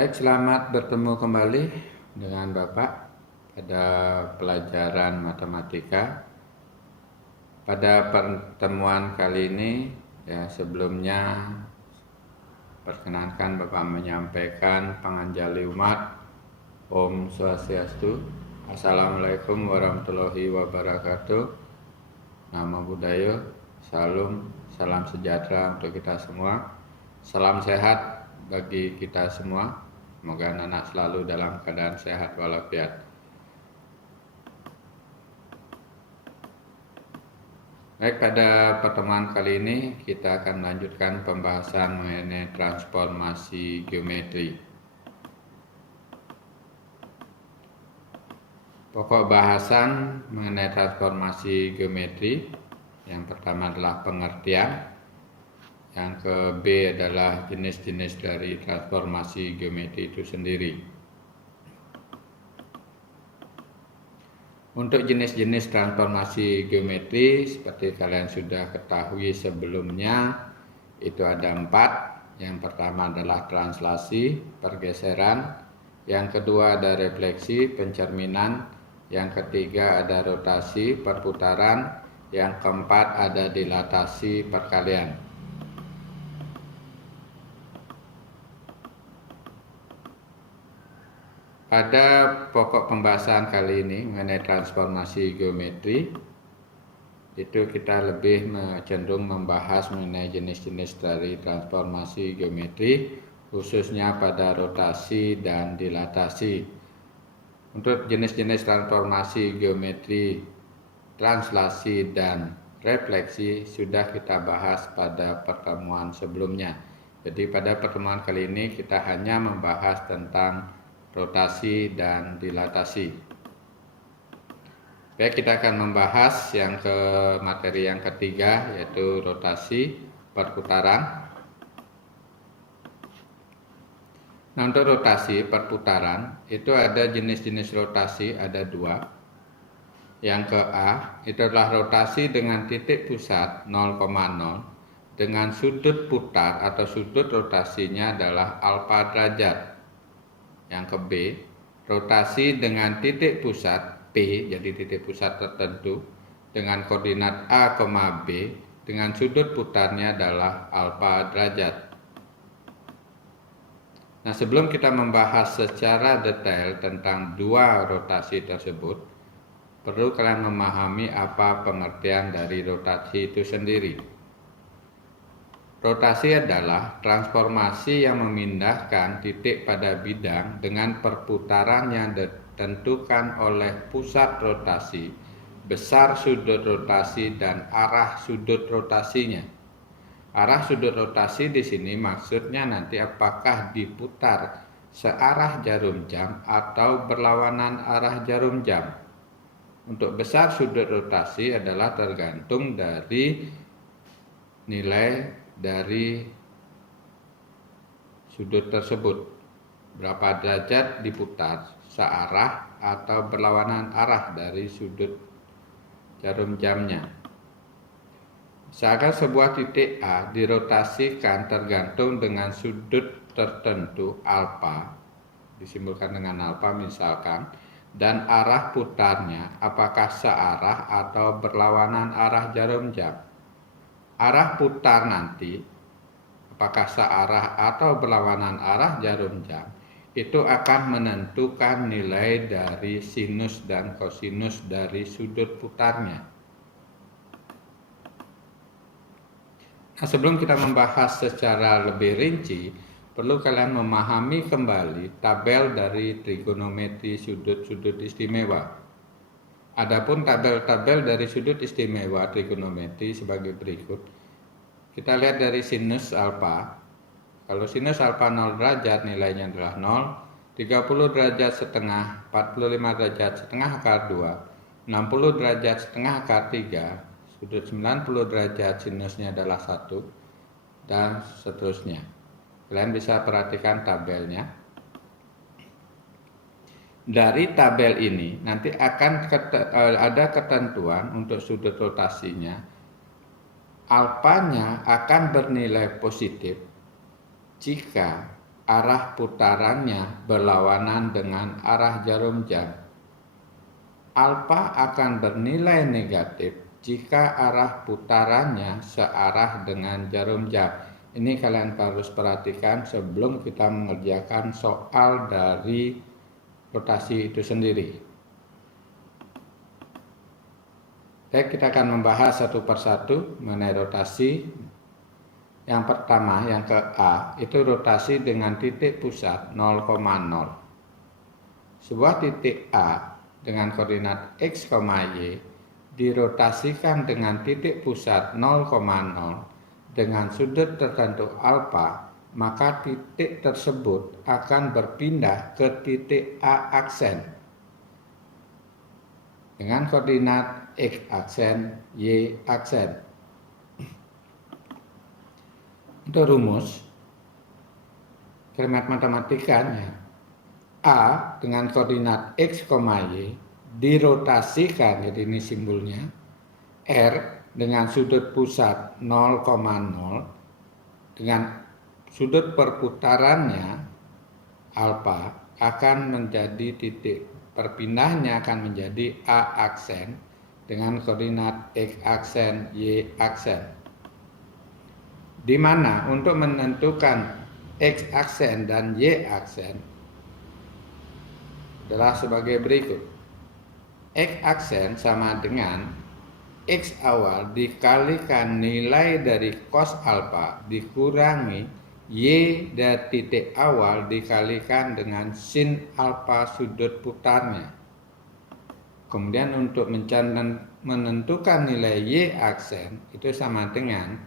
Baik, selamat bertemu kembali dengan Bapak pada pelajaran matematika. Pada pertemuan kali ini, sebelumnya perkenankan Bapak menyampaikan panganjali umat. Om Swastiastu. Assalamualaikum warahmatullahi wabarakatuh. Namo Buddhaya. Salam sejahtera untuk kita semua. Salam sehat bagi kita semua. Semoga anak selalu dalam keadaan sehat walafiat. Baik, pada pertemuan kali ini kita akan melanjutkan pembahasan mengenai transformasi geometri. Pokok bahasan mengenai transformasi geometri, yang pertama adalah pengertian, yang ke B adalah jenis-jenis dari transformasi geometri itu sendiri. Untuk jenis-jenis transformasi geometri, seperti kalian sudah ketahui sebelumnya, itu ada 4. Yang pertama adalah translasi, pergeseran. Yang kedua ada refleksi, pencerminan. Yang ketiga ada rotasi, perputaran. Yang keempat ada dilatasi, perkalian. Pada pokok pembahasan kali ini mengenai transformasi geometri, itu kita lebih cenderung membahas mengenai jenis-jenis dari transformasi geometri, khususnya pada rotasi dan dilatasi. Untuk jenis-jenis transformasi geometri, translasi, dan refleksi sudah kita bahas pada pertemuan sebelumnya. Jadi pada pertemuan kali ini kita hanya membahas tentang rotasi dan dilatasi. Baik, kita akan membahas materi yang ketiga, yaitu rotasi, perputaran. Nah, untuk rotasi, perputaran, itu ada jenis-jenis rotasi, ada 2. Yang ke A, itu adalah rotasi dengan titik pusat 0,0 dengan sudut putar atau sudut rotasinya adalah alfa derajat. Yang ke B, rotasi dengan titik pusat P, jadi titik pusat tertentu, dengan koordinat A, B, dengan sudut putarnya adalah alfa derajat. Nah, sebelum kita membahas secara detail tentang 2 rotasi tersebut, perlu kalian memahami apa pengertian dari rotasi itu sendiri. Rotasi adalah transformasi yang memindahkan titik pada bidang dengan perputaran yang ditentukan oleh pusat rotasi, besar sudut rotasi, dan arah sudut rotasinya. Arah sudut rotasi di sini maksudnya nanti apakah diputar searah jarum jam atau berlawanan arah jarum jam. Untuk besar sudut rotasi adalah tergantung dari nilai dari sudut tersebut. Berapa derajat diputar, searah atau berlawanan arah dari sudut jarum jamnya. Misalkan sebuah titik A dirotasikan tergantung dengan sudut tertentu alfa, disimbolkan dengan alfa misalkan, dan arah putarnya apakah searah atau berlawanan arah jarum jam. Arah putar nanti apakah searah atau berlawanan arah jarum jam itu akan menentukan nilai dari sinus dan kosinus dari sudut putarnya. Nah, sebelum kita membahas secara lebih rinci, perlu kalian memahami kembali tabel dari trigonometri sudut-sudut istimewa. Adapun tabel-tabel dari sudut istimewa trigonometri sebagai berikut. Kita lihat dari sinus alfa. Kalau sinus alfa 0 derajat nilainya adalah 0, 30 derajat setengah, 45 derajat setengah akar 2, 60 derajat setengah akar 3, sudut 90 derajat sinusnya adalah 1, dan seterusnya. Kalian bisa perhatikan tabelnya. Dari tabel ini nanti akan ada ketentuan untuk sudut rotasinya. Alfanya akan bernilai positif jika arah putarannya berlawanan dengan arah jarum jam. Alfa akan bernilai negatif jika arah putarannya searah dengan jarum jam. Ini kalian harus perhatikan sebelum kita mengerjakan soal dari rotasi itu sendiri. Baik, kita akan membahas satu persatu mengenai rotasi. Yang pertama, yang ke A, itu rotasi dengan titik pusat 0,0. Sebuah titik A dengan koordinat X, Y dirotasikan dengan titik pusat 0,0 dengan sudut tertentu alfa, maka titik tersebut akan berpindah ke titik A aksen dengan koordinat X aksen, Y aksen. Untuk rumus kalimat matematikanya, A dengan koordinat X, Y dirotasikan, jadi ini simbolnya, R dengan sudut pusat 0,0 dengan sudut perputarannya alfa akan menjadi titik perpindahnya akan menjadi A aksen dengan koordinat X aksen, Y aksen. Di mana untuk menentukan X aksen dan Y aksen adalah sebagai berikut. X aksen sama dengan X awal dikalikan nilai dari cos alfa dikurangi Y dari titik awal dikalikan dengan sin alfa sudut putarnya. Kemudian untuk menentukan nilai Y aksen itu sama dengan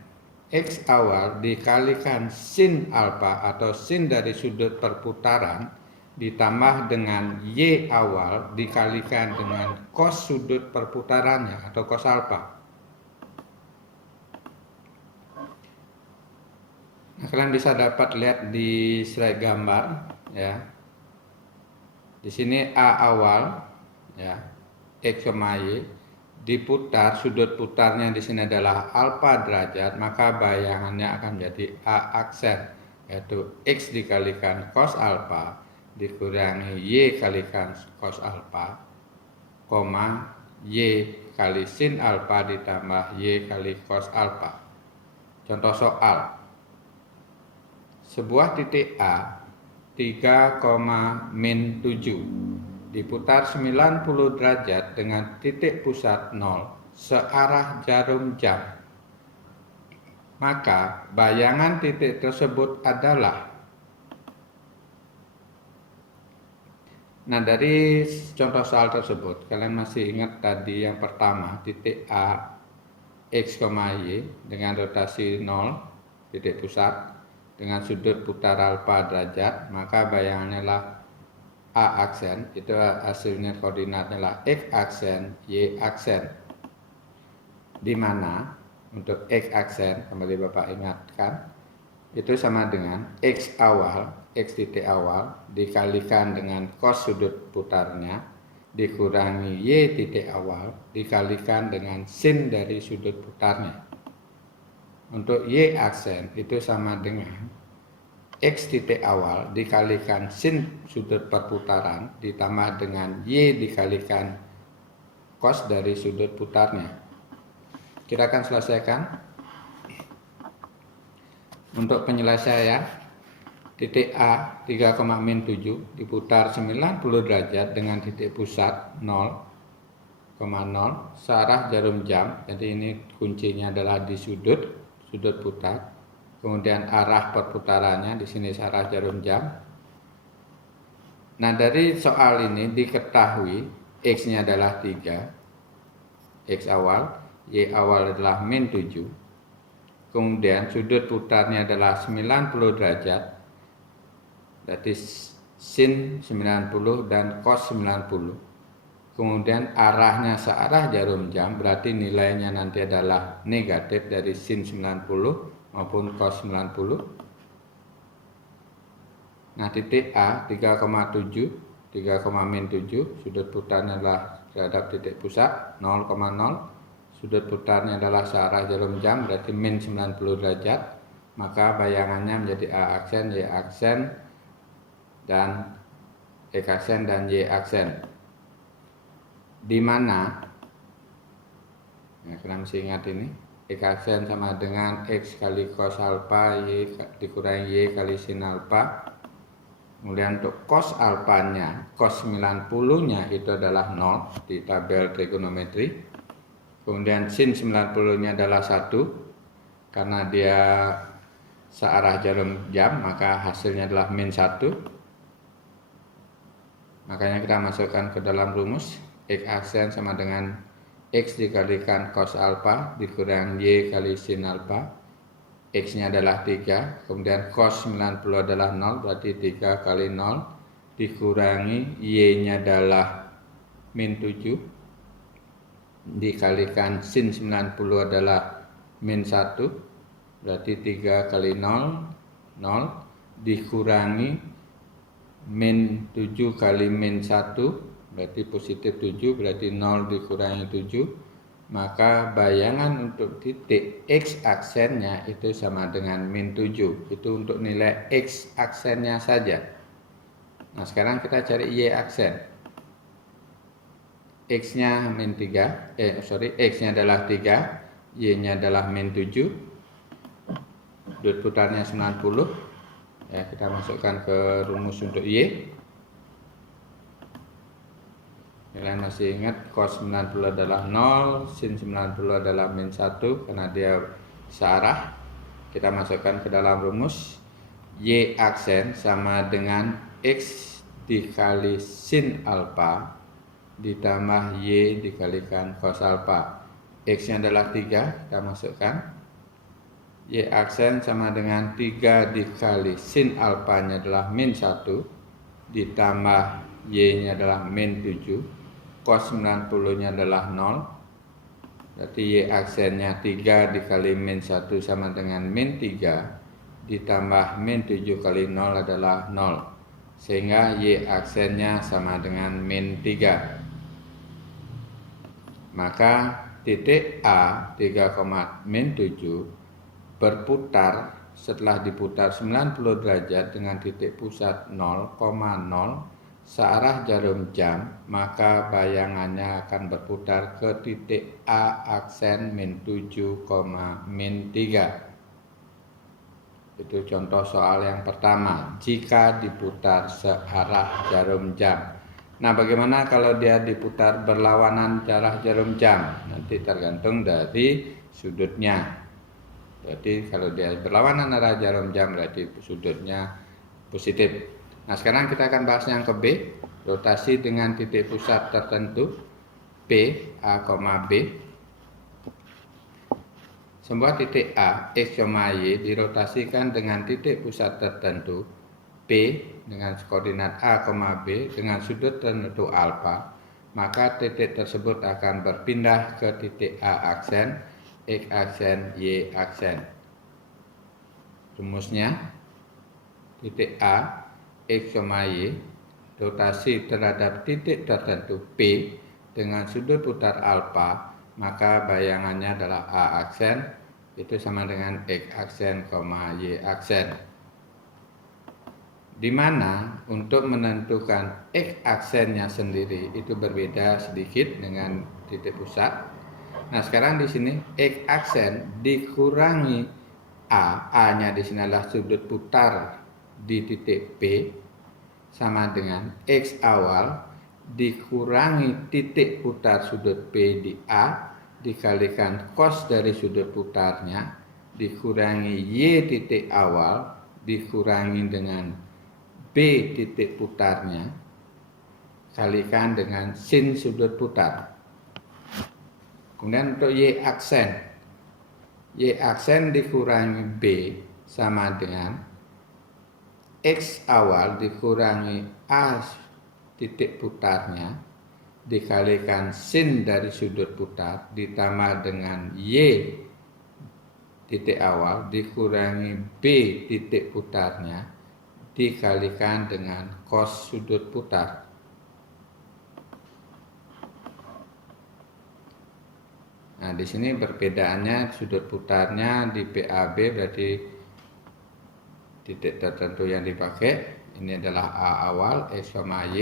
X awal dikalikan sin alfa atau sin dari sudut perputaran ditambah dengan Y awal dikalikan dengan cos sudut perputarannya atau cos alfa. Nah, kalian bisa dapat lihat di slide gambar ya. Di sini A awal ya, X, Y diputar, sudut putarnya di sini adalah alfa derajat, maka bayangannya akan menjadi A aksen, yaitu X dikalikan cos alfa dikurangi Y kalikan cos alfa, koma Y kali sin alfa ditambah Y kali cos alfa. Contoh soal, sebuah titik A 3,-7 diputar 90 derajat dengan titik pusat 0 searah jarum jam. Maka bayangan titik tersebut adalah. Nah, dari contoh soal tersebut kalian masih ingat tadi yang pertama, titik A X, Y dengan rotasi 0 titik pusat dengan sudut putar alfa derajat, maka bayangannya adalah A aksen, itu hasilnya koordinatnya adalah X aksen, Y aksen. Di mana untuk X aksen, kembali Bapak ingatkan, itu sama dengan X awal, X titik awal dikalikan dengan cos sudut putarnya dikurangi Y titik awal dikalikan dengan sin dari sudut putarnya. Untuk Y aksen itu sama dengan X titik awal dikalikan sin sudut perputaran ditambah dengan Y dikalikan cos dari sudut putarnya. Kita akan selesaikan. Untuk penyelesaian, titik A 3,-7 diputar 90 derajat dengan titik pusat 0,0 searah jarum jam. Jadi ini kuncinya adalah di sudut putar. Kemudian arah perputarannya di sini searah jarum jam. Nah, dari soal ini diketahui X-nya adalah 3, X awal, Y awal adalah -7. Kemudian sudut putarnya adalah 90 derajat, berarti sin 90 dan cos 90. Kemudian arahnya searah jarum jam, berarti nilainya nanti adalah negatif dari sin 90 maupun cos 90. Nah, titik A 3,7 sudut putarnya adalah terhadap titik pusat 0,0, sudut putarnya adalah searah jarum jam, berarti -90 derajat, maka bayangannya menjadi A aksen, Y aksen, dan X aksen dan Y aksen. Di mana, nah, kita mesti ingat ini, X aksen sama dengan X kali cos alpha Y dikurangi Y kali sin alpha. Kemudian untuk cos alpanya, cos 90-nya itu adalah 0 di tabel trigonometri. Kemudian sin 90-nya adalah 1. Karena dia searah jarum jam, maka hasilnya adalah min 1. Makanya kita masukkan ke dalam rumus X aksen sama dengan X dikalikan cos alpha dikurangi Y kali sin alpha. X-nya adalah 3, kemudian cos 90 adalah 0, berarti 3 kali 0 dikurangi Y-nya adalah min 7, dikalikan sin 90 adalah min 1, berarti 3 kali 0, 0, dikurangi min 7 kali min 1, berarti positif 7, berarti 0 dikurangi 7. Maka bayangan untuk titik X aksennya itu sama dengan min 7. Itu untuk nilai X aksennya saja. Nah, sekarang kita cari Y aksen. X-nya min 3, X-nya adalah 3, Y-nya adalah min 7. Sudut putarnya 90. Ya, kita masukkan ke rumus untuk Y. Kalian masih ingat cos 90 adalah 0, sin 90 adalah min 1 karena dia searah. Kita masukkan ke dalam rumus Y aksen sama dengan X dikali sin alpha ditambah Y dikalikan cos alpha. X-nya adalah 3, kita masukkan. Y aksen sama dengan 3 dikali sin alpha-nya adalah min 1 ditambah Y-nya adalah min 7. Cos 90-nya adalah 0. Berarti Y aksennya 3 dikali min 1 sama dengan min 3 ditambah min 7 kali 0 adalah 0. Sehingga Y aksennya sama dengan min 3. Maka titik A 3, min 7 berputar setelah diputar 90 derajat dengan titik pusat 0,0 searah jarum jam, maka bayangannya akan berputar ke titik A aksen min 7, min 3. Itu contoh soal yang pertama, jika diputar searah jarum jam. Nah, bagaimana kalau dia diputar berlawanan arah jarum jam? Nanti tergantung dari sudutnya. Berarti kalau dia berlawanan arah jarum jam berarti sudutnya positif. Nah, sekarang kita akan bahas yang ke B, rotasi dengan titik pusat tertentu P, A, B. Sebuah titik A, X, Y dirotasikan dengan titik pusat tertentu P dengan koordinat A, B dengan sudut tertentu alfa, maka titik tersebut akan berpindah ke titik A aksen, X aksen, Y aksen. Rumusnya, titik A X, Y rotasi terhadap titik tertentu P dengan sudut putar alfa, maka bayangannya adalah A aksen itu sama dengan X aksen, Y aksen. Di mana untuk menentukan X aksennya sendiri itu berbeda sedikit dengan titik pusat. Nah, sekarang di sini X aksen dikurangi A-nya di sini adalah sudut putar di titik P sama dengan X awal dikurangi titik putar sudut P di A dikalikan cos dari sudut putarnya dikurangi Y titik awal dikurangi dengan B titik putarnya kalikan dengan sin sudut putar. Kemudian untuk Y aksen dikurangi B sama dengan X awal dikurangi A titik putarnya dikalikan sin dari sudut putar ditambah dengan Y titik awal dikurangi B titik putarnya dikalikan dengan cos sudut putar. Nah, di sini perbedaannya sudut putarnya di PAB berarti titik tertentu yang dipakai, ini adalah A awal, X, Y,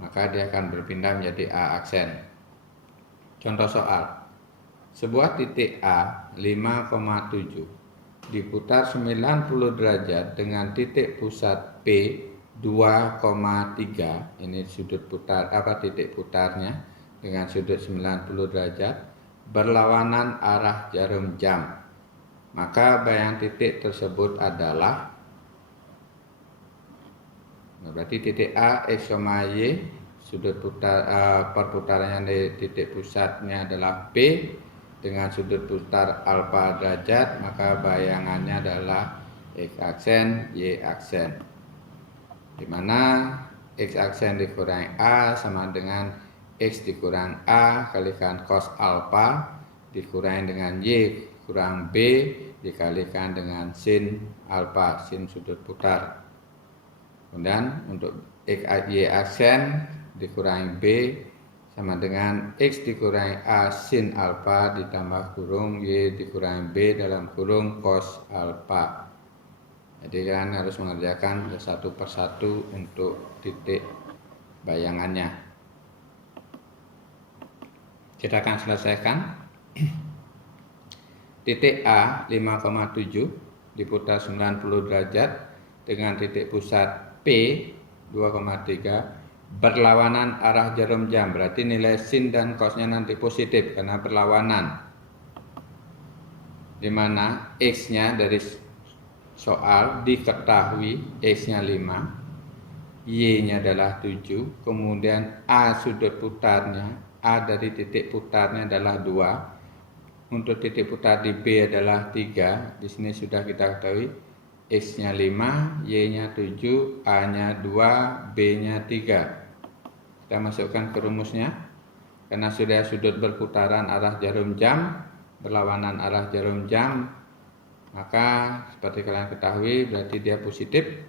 maka dia akan berpindah menjadi A aksen. Contoh soal, sebuah titik A 5,7 diputar 90 derajat dengan titik pusat P 2,3, ini sudut putar titik putarnya dengan sudut 90 derajat berlawanan arah jarum jam. Maka bayang titik tersebut adalah, berarti titik A, X, Y, sudut perputarannya di titik pusatnya adalah P dengan sudut putar alfa derajat, maka bayangannya adalah X aksen, Y aksen, di mana X aksen dikurangi A sama dengan X dikurang A kalikan cos alfa dikurangi dengan Y kurang B dikalikan dengan sin alfa, sin sudut putar. Kemudian untuk X, Y aksen dikurangi B sama dengan X dikurangi A sin alfa ditambah kurung Y dikurangi B dalam kurung cos alfa. Jadi kalian harus mengerjakan satu persatu untuk titik bayangannya. Kita akan selesaikan. Titik A 5,7 diputar 90 derajat dengan titik pusat P 2,3 berlawanan arah jarum jam, berarti nilai sin dan cosnya nanti positif karena berlawanan, dimana X nya dari soal diketahui X nya 5, Y nya adalah 7, kemudian A sudut putarnya, A dari titik putarnya adalah 2, untuk titik putar di B adalah 3, di sini sudah kita ketahui X nya 5, Y nya 7, A nya 2, B nya 3. Kita masukkan ke rumusnya. Karena sudah sudut berputaran arah jarum jam, berlawanan arah jarum jam, maka seperti kalian ketahui berarti dia positif.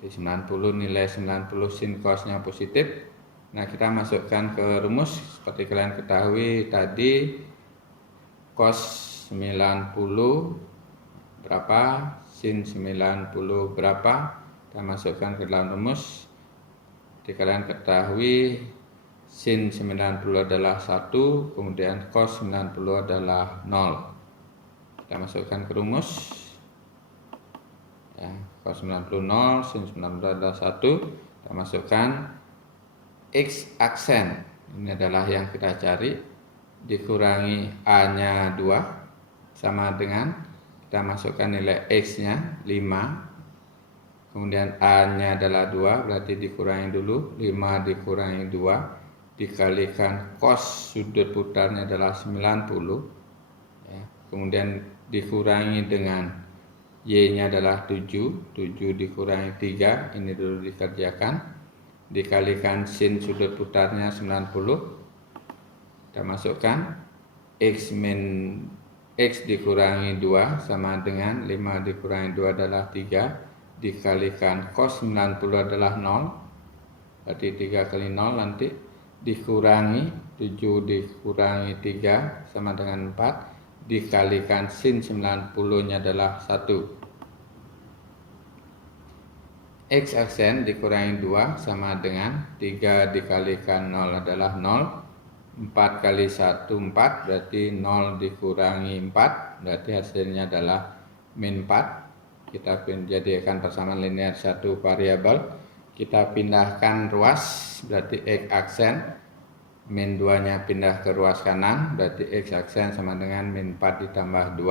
Jadi 90 nilai 90 sin cosnya positif. Nah, kita masukkan ke rumus. Seperti kalian ketahui tadi cos 90 berapa, sin 90 berapa, kita masukkan ke dalam rumus. Jadi kalian ketahui sin 90 adalah 1, kemudian cos 90 adalah 0. Kita masukkan ke rumus. Ya, cos 90 0, sin 90 adalah 1. Kita masukkan X aksen. Ini adalah yang kita cari. Dikurangi A-nya 2 sama dengan kita masukkan nilai X-nya 5. Kemudian A-nya adalah 2, berarti dikurangi dulu 5 dikurangi 2 dikalikan cos sudut putarnya adalah 90 ya. Kemudian dikurangi dengan Y-nya adalah 7 dikurangi 3, ini dulu dikerjakan, dikalikan sin sudut putarnya 90, kita masukkan X dikurangi 2 sama dengan 5 dikurangi 2 adalah 3, dikalikan cos 90 adalah 0, berarti 3 kali 0 nanti dikurangi 7 dikurangi 3 sama dengan 4, dikalikan sin 90 nya adalah 1. X aksen dikurangi 2 sama dengan 3 dikalikan 0 adalah 0, 4 kali 1 4, berarti 0 dikurangi 4, berarti hasilnya adalah min 4. Kita jadikan persamaan linear satu variabel, kita pindahkan ruas, berarti X aksen, min 2 nya pindah ke ruas kanan, berarti X aksen sama dengan min 4 ditambah 2,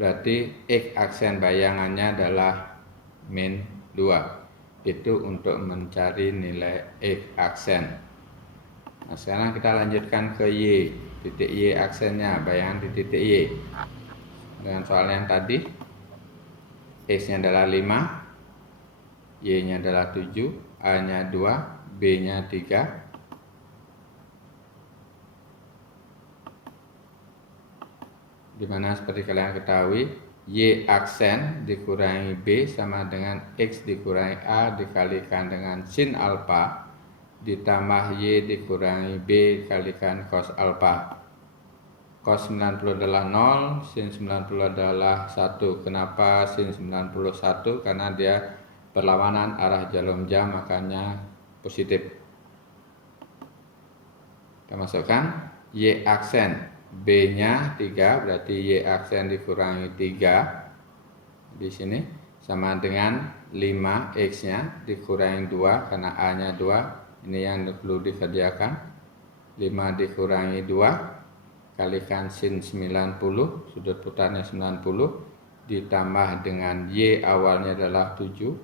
berarti X aksen bayangannya adalah min 2. Itu untuk mencari nilai X aksen. Nah, sekarang kita lanjutkan ke Y, titik Y aksennya, bayangan di titik Y. Dengan soal yang tadi, X-nya adalah 5, Y-nya adalah 7, A-nya 2, B-nya 3. Dimana seperti kalian ketahui, Y aksen dikurangi B sama dengan X dikurangi A dikalikan dengan sin alfa ditambah Y dikurangi B dikalikan cos alfa. cos 90 adalah 0, sin 90 adalah 1. Kenapa sin 91? Karena dia berlawanan arah jarum jam, makanya positif. Kita masukkan Y aksen, B-nya 3, berarti Y aksen dikurangi 3 di sini sama dengan 5, X-nya dikurangi 2 karena A-nya 2. Ini yang perlu dikerjakan. 5 dikurangi 2 kalikan sin 90, sudut putarnya 90, ditambah dengan Y awalnya adalah 7,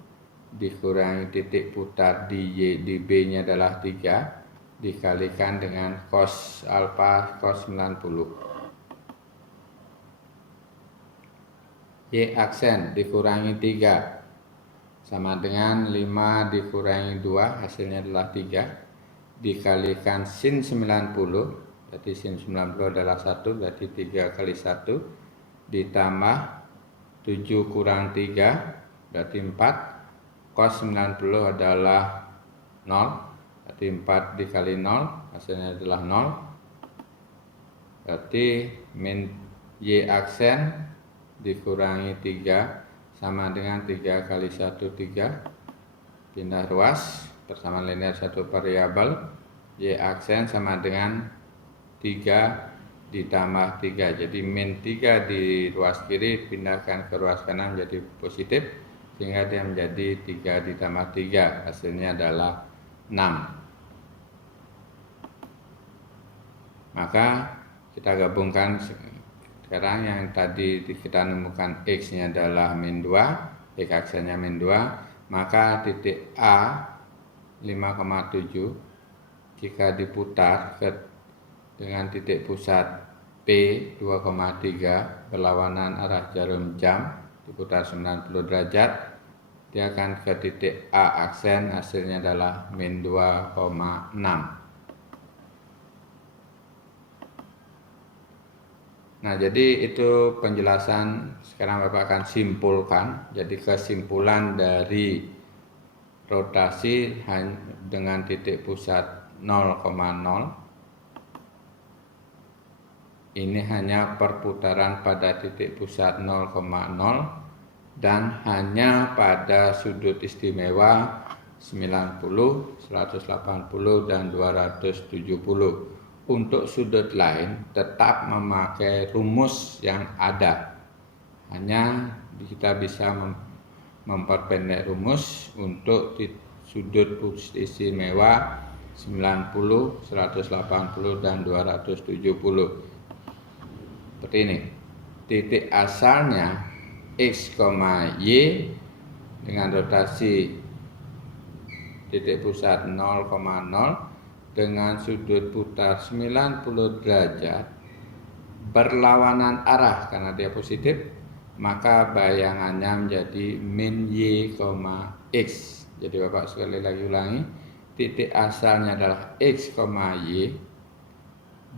dikurangi titik putar di Y, di B-nya adalah 3, dikalikan dengan cos alfa cos 90. Y aksen dikurangi 3 sama dengan 5 dikurangi 2, hasilnya adalah 3, dikalikan sin 90, berarti sin 90 adalah 1, berarti 3 kali 1, ditambah 7 kurang 3, berarti 4, cos 90 adalah 0, berarti 4 dikali 0, hasilnya adalah 0, berarti min Y aksen dikurangi 3 sama dengan 3 kali 1, 3, pindah ruas, persamaan linear satu variabel, Y aksen sama dengan 3 ditambah 3, jadi min 3 di ruas kiri pindahkan ke ruas kanan menjadi positif, sehingga dia menjadi 3 ditambah 3, hasilnya adalah 6. Maka kita gabungkan sekarang. Yang tadi kita menemukan X-nya adalah min 2, X aksennya min 2, maka titik A 5,7 jika diputar dengan titik pusat P 2,3 berlawanan arah jarum jam, diputar 90 derajat, dia akan ke titik A aksen, hasilnya adalah min 2,6. Nah, jadi itu penjelasan. Sekarang Bapak akan simpulkan. Jadi kesimpulan dari rotasi dengan titik pusat 0,0 ini hanya perputaran pada titik pusat 0,0 dan hanya pada sudut istimewa 90, 180 dan 270. Untuk sudut lain tetap memakai rumus yang ada. Hanya kita bisa memperpendek rumus untuk sudut istimewa 90, 180 dan 270. Seperti ini. Titik asalnya X, Y dengan rotasi titik pusat 0,0 dengan sudut putar 90 derajat berlawanan arah karena dia positif, maka bayangannya menjadi min Y, X. Jadi Bapak sekali lagi ulangi, titik asalnya adalah X, Y,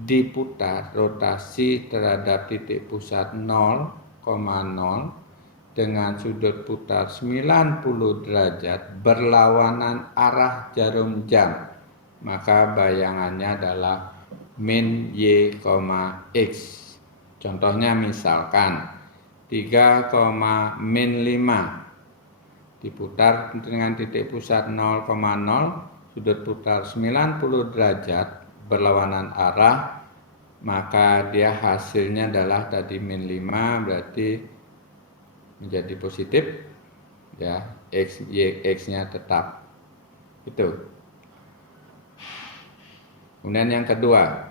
diputar rotasi terhadap titik pusat 0,0 dengan sudut putar 90 derajat berlawanan arah jarum jam, maka bayangannya adalah min Y, X. Contohnya misalkan 3, min 5 diputar dengan titik pusat 0,0, sudut putar 90 derajat berlawanan arah, maka dia hasilnya adalah tadi min 5, berarti menjadi positif ya, X, Y, X-nya tetap. Itu. Kemudian yang kedua,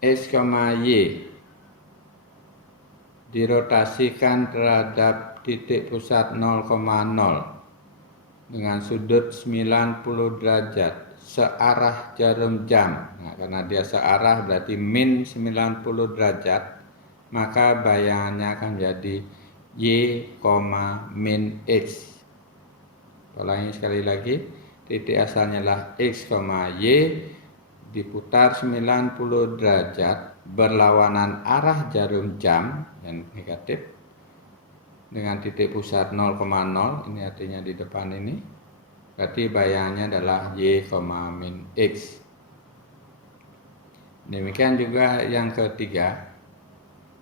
X, Y dirotasikan terhadap titik pusat 0,0 dengan sudut 90 derajat searah jarum jam. Nah, karena dia searah berarti min 90 derajat, maka bayangannya akan menjadi Y, min X. Ulangi sekali lagi, titik asalnya adalah X, Y diputar 90 derajat berlawanan arah jarum jam yang negatif dengan titik pusat 0,0, ini artinya di depan ini, berarti bayangannya adalah Y, min X. Demikian juga yang ketiga,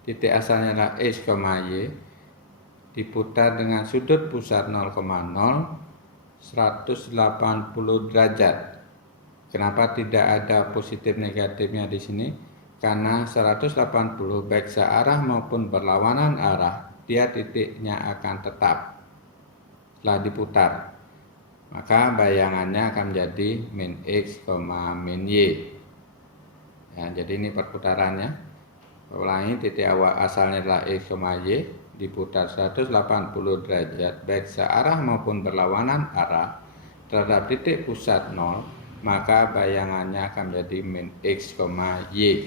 titik asalnya adalah X, Y, diputar dengan sudut pusat 180 derajat. Kenapa tidak ada positif negatifnya di sini? Karena 180 baik searah maupun berlawanan arah, dia titiknya akan tetap setelah diputar. Maka bayangannya akan menjadi min X, min Y. Ya, jadi ini perputarannya. Ulangi, titik awal asalnya adalah X, Y, diputar 180 derajat baik searah maupun berlawanan arah terhadap titik pusat 0, maka bayangannya akan menjadi min X, Y.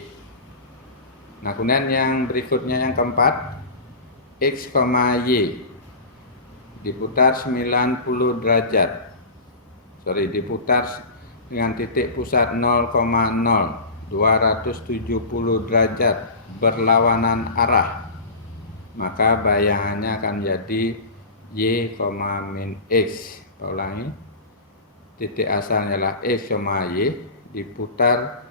Nah, kemudian yang berikutnya yang keempat, X, Y diputar 90 derajat. Diputar dengan titik pusat 0,0270 derajat berlawanan arah. Maka bayangannya akan menjadi Y, min X. Ulangi, titik asalnya adalah X, Y, diputar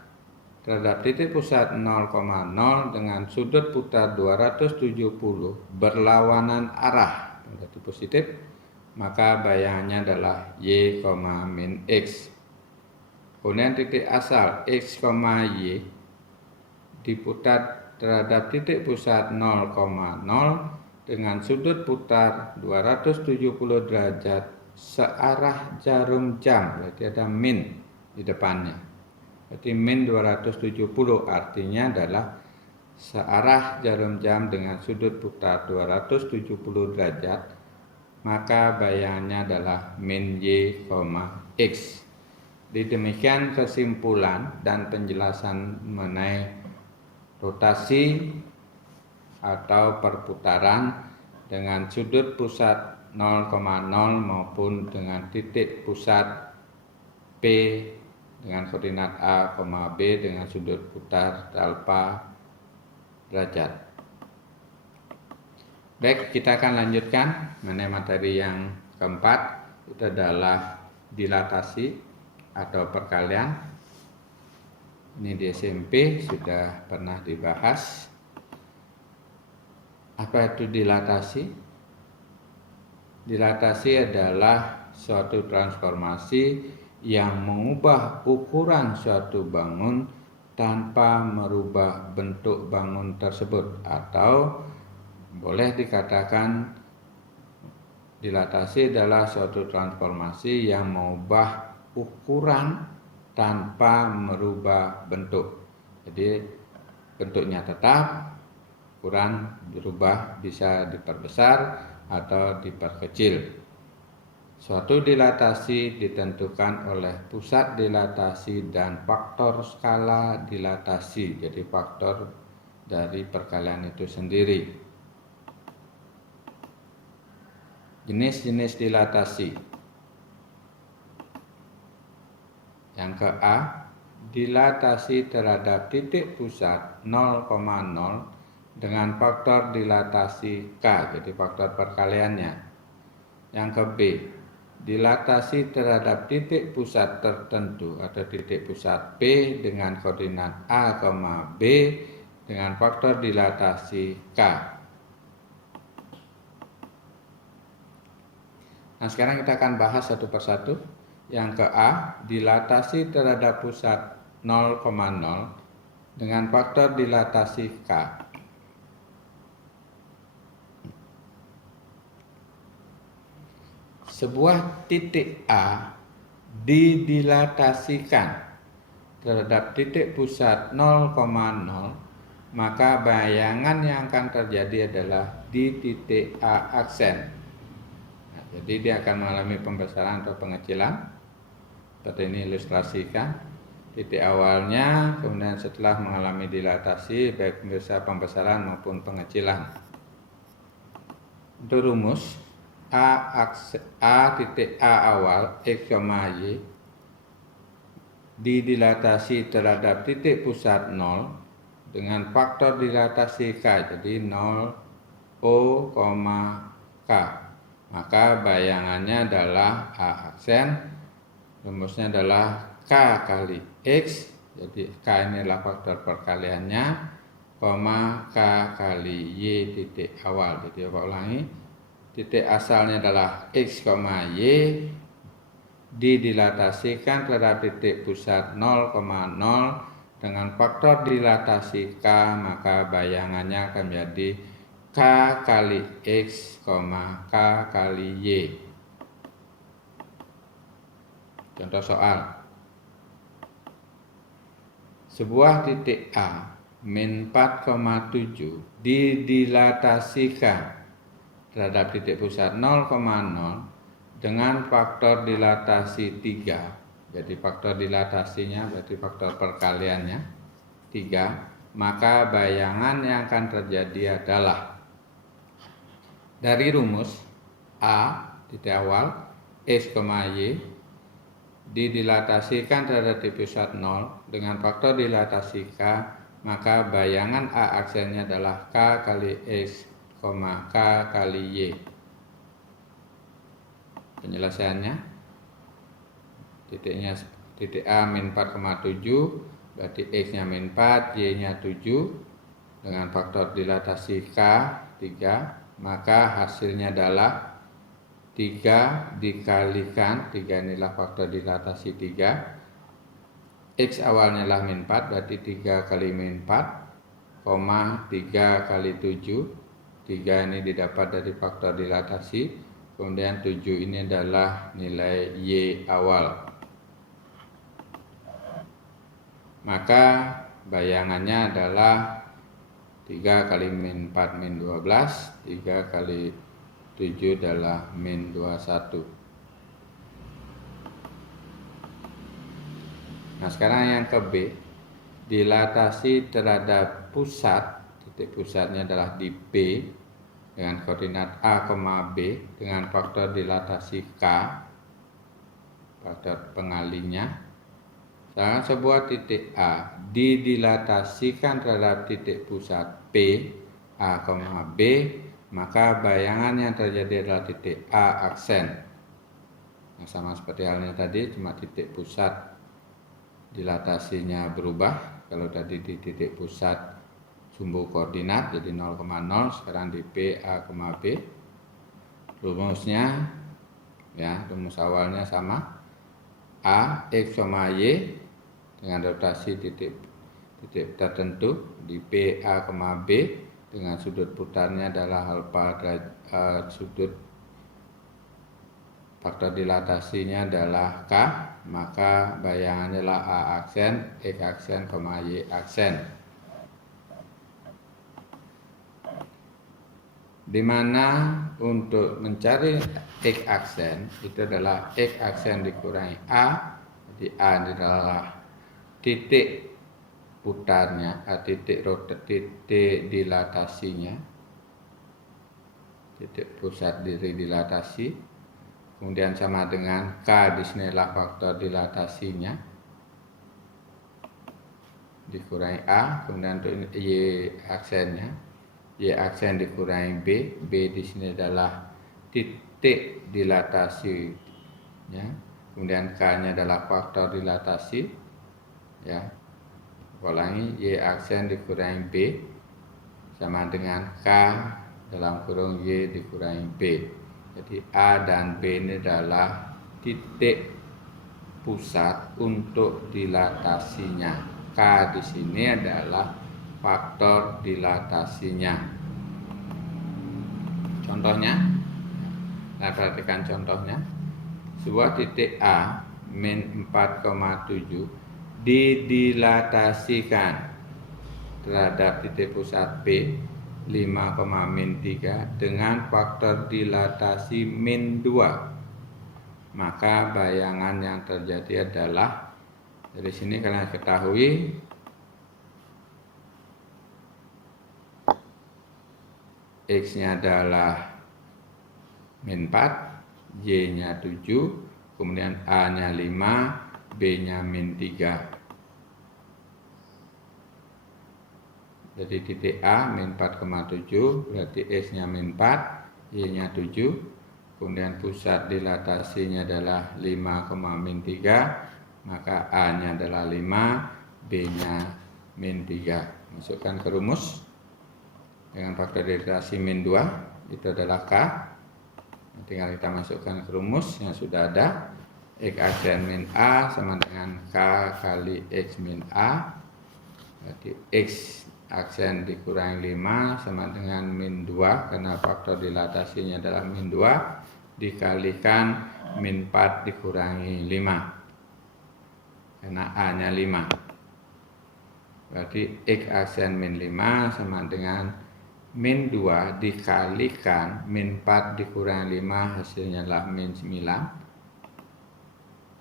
terhadap titik pusat 0,0 dengan sudut putar 270 berlawanan arah, berarti positif, maka bayangannya adalah Y, min X. Kemudian titik asal X, Y diputar terhadap titik pusat 0,0 dengan sudut putar 270 derajat searah jarum jam, berarti ada min di depannya. Berarti min 270 artinya adalah searah jarum jam dengan sudut putar 270 derajat, maka bayangannya adalah min Y, X. Demikian kesimpulan dan penjelasan mengenai rotasi atau perputaran dengan sudut pusat 0,0 maupun dengan titik pusat P dengan koordinat A, B dengan sudut putar alfa derajat. Baik, kita akan lanjutkan mengenai materi yang keempat, itu adalah dilatasi atau perkalian. Ini di SMP sudah pernah dibahas. Apa itu dilatasi? Dilatasi adalah suatu transformasi yang mengubah ukuran suatu bangun tanpa merubah bentuk bangun tersebut, atau boleh dikatakan dilatasi adalah suatu transformasi yang mengubah ukuran tanpa merubah bentuk. Jadi bentuknya tetap, ukuran berubah, bisa diperbesar atau diperkecil. Suatu dilatasi ditentukan oleh pusat dilatasi dan faktor skala dilatasi, jadi faktor dari perkalian itu sendiri. Jenis-jenis dilatasi. Yang ke A, dilatasi terhadap titik pusat 0,0 dengan faktor dilatasi K, jadi faktor perkaliannya. Yang ke B, dilatasi terhadap titik pusat tertentu atau titik pusat P dengan koordinat A, B dengan faktor dilatasi K. Nah, sekarang kita akan bahas satu persatu. Yang ke A, dilatasi terhadap pusat 0,0 dengan faktor dilatasi K. Sebuah titik A didilatasikan terhadap titik pusat 0,0, maka bayangan yang akan terjadi adalah di titik A aksen. Nah, jadi dia akan mengalami pembesaran atau pengecilan. Seperti ini ilustrasikan, titik awalnya, kemudian setelah mengalami dilatasi baik bisa pembesaran maupun pengecilan. Untuk rumus, titik A awal X, Y didilatasi terhadap titik pusat 0 dengan faktor dilatasi K, jadi 0 O, K. Maka bayangannya adalah A aksen. Rumusnya adalah K kali X, jadi K ini adalah faktor perkaliannya, K kali Y titik awal. Jadi Bapak ulangi, titik asalnya adalah X, Y didilatasikan terhadap titik pusat 0,0 dengan faktor dilatasi K, maka bayangannya akan menjadi K kali X, K kali Y. Contoh soal. Sebuah titik A min 4,7 didilatasikan terhadap titik pusat 0,0 dengan faktor dilatasi 3. Jadi faktor dilatasinya berarti faktor perkaliannya 3. Maka bayangan yang akan terjadi adalah dari rumus A titik awal X, Y didilatasikan terhadap titik pusat 0 dengan faktor dilatasi K, maka bayangan A aksennya adalah K kali X, K kali Y. Penyelesaiannya, titik A min 4,7 berarti X nya min 4, Y nya 7 dengan faktor dilatasi K 3, maka hasilnya adalah 3 dikalikan 3 inilah faktor dilatasi 3. X awalnya adalah min 4 berarti 3 kali min 4, 3 kali 7. 3 ini didapat dari faktor dilatasi, kemudian 7 ini adalah nilai Y awal. Maka bayangannya adalah 3 kali min 4 min 12, 3 kali 7 adalah min 21. Nah sekarang yang ke B, dilatasi terhadap pusat, titik pusatnya adalah di B dengan koordinat A, B dengan faktor dilatasi K, faktor pengalinya. Sedangkan sebuah titik A didilatasikan terhadap titik pusat P, A, B, maka bayangan yang terjadi adalah titik A aksen. Nah, sama seperti halnya tadi, cuma titik pusat dilatasinya berubah. Kalau tadi di titik pusat sumbu koordinat jadi 0,0, sekarang di P, A, B. Rumusnya, ya, rumus awalnya sama. A, X, Y dengan rotasi titik tertentu di P, A, B dengan sudut putarnya adalah alfa, sudut faktor dilatasinya adalah K, maka bayangannya adalah A aksen, X aksen, Y aksen. Dimana untuk mencari X aksen itu adalah X aksen dikurangi A, jadi A adalah titik putarnya, titik dilatasinya, titik pusat dari dilatasi, kemudian sama dengan K di sini adalah faktor dilatasinya dikurangi A, kemudian untuk Y aksennya, Y aksen dikurangi B di sini adalah titik dilatasinya, kemudian K-nya adalah faktor dilatasi, ya. Ulangi, Y aksen dikurangi B sama dengan K dalam kurung Y dikurangi B. Jadi A dan B ini adalah titik pusat untuk dilatasinya. K di sini adalah faktor dilatasinya. Contohnya, nah perhatikan contohnya. Sebuah titik A min 4,7 didilatasikan terhadap titik pusat P 5,-3 dengan faktor dilatasi min 2. Maka bayangan yang terjadi adalah, dari sini kalian ketahui X-nya adalah min 4, Y-nya 7, kemudian A-nya 5, B-nya min 3. Jadi titik A min 4,7 berarti X-nya min 4, Y-nya 7, kemudian pusat dilatasinya adalah 5,-3, maka A-nya adalah 5, B-nya min 3. Masukkan ke rumus dengan faktorisasi min 2, itu adalah K. Tinggal kita masukkan ke rumus yang sudah ada. X aksen min A sama dengan K kali X min A. Berarti X aksen dikurangi 5 sama dengan min 2, karena faktor dilatasinya adalah min 2 dikalikan min 4 dikurangi 5, karena A nya 5. Berarti X aksen min 5 sama dengan min 2 dikalikan min 4 dikurangi 5, hasilnya adalah min 9.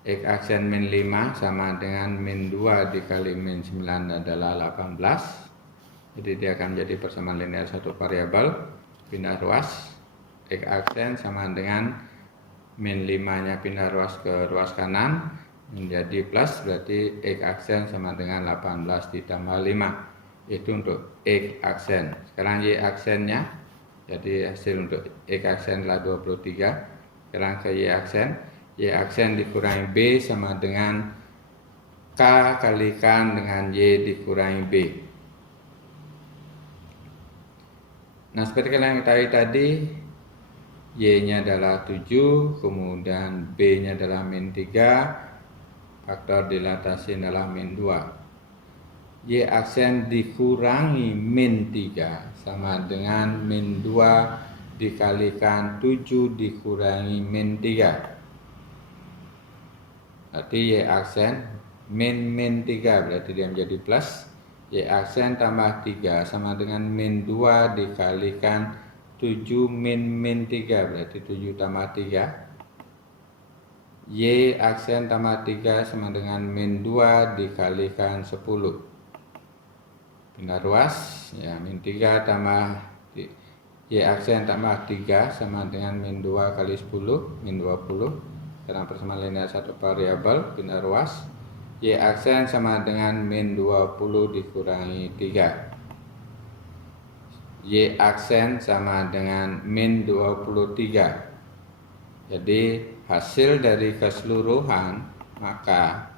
X aksen min 5 sama dengan min 2 dikali min 9 adalah 18. Jadi dia akan menjadi persamaan linear satu variabel, pindah ruas. X aksen sama dengan min 5 nya pindah ruas ke ruas kanan menjadi plus, berarti X aksen sama dengan 18 ditambah 5. Itu untuk X aksen. Sekarang Y aksennya, jadi hasil untuk X aksen adalah 23. Sekarang ke Y aksen. Y aksen dikurangi B sama dengan K kalikan dengan Y dikurangi B. Nah, seperti kalian ketahui tadi, Y-nya adalah 7, kemudian B-nya adalah min 3, faktor dilatasi adalah min 2. Y aksen dikurangi min 3 sama dengan min 2 dikalikan 7 dikurangi min 3. Berarti Y aksen min 3, berarti dia menjadi plus. Y aksen tambah 3 sama dengan min 2 dikalikan 7 min 3, berarti 7 tambah 3. Y aksen tambah 3 sama dengan min 2 dikalikan 10. Pindah ruas, ya, min 3 tambah Y aksen tambah 3 sama dengan min 2 kali 10, min 20. Karena persamaan linear satu variabel, pindah ruas. Y aksen sama dengan min 20 dikurangi 3. Y aksen sama dengan min 23. Jadi hasil dari keseluruhan, maka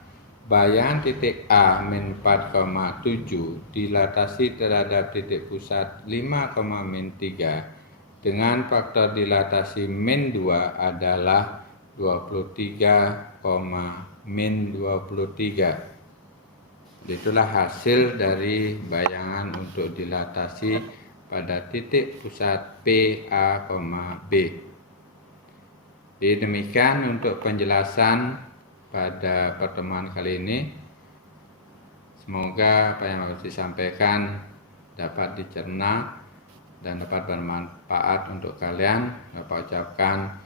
bayangan titik A min 4,7 dilatasi terhadap titik pusat 5, min 3 dengan faktor dilatasi min 2 adalah 23, min 23. Itulah hasil dari bayangan untuk dilatasi pada titik pusat P, A, B. Jadi demikian untuk penjelasan pada pertemuan kali ini. Semoga apa yang harus disampaikan dapat dicerna dan dapat bermanfaat untuk kalian. Bapak ucapkan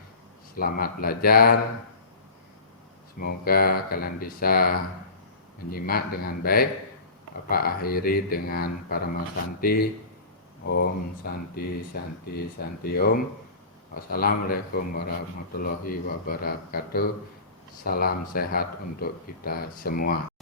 selamat belajar. Semoga kalian bisa menyimak dengan baik. Bapak akhiri dengan Paramasanti. Om Santi Santi Santi Om. Wassalamualaikum warahmatullahi wabarakatuh. Salam sehat untuk kita semua.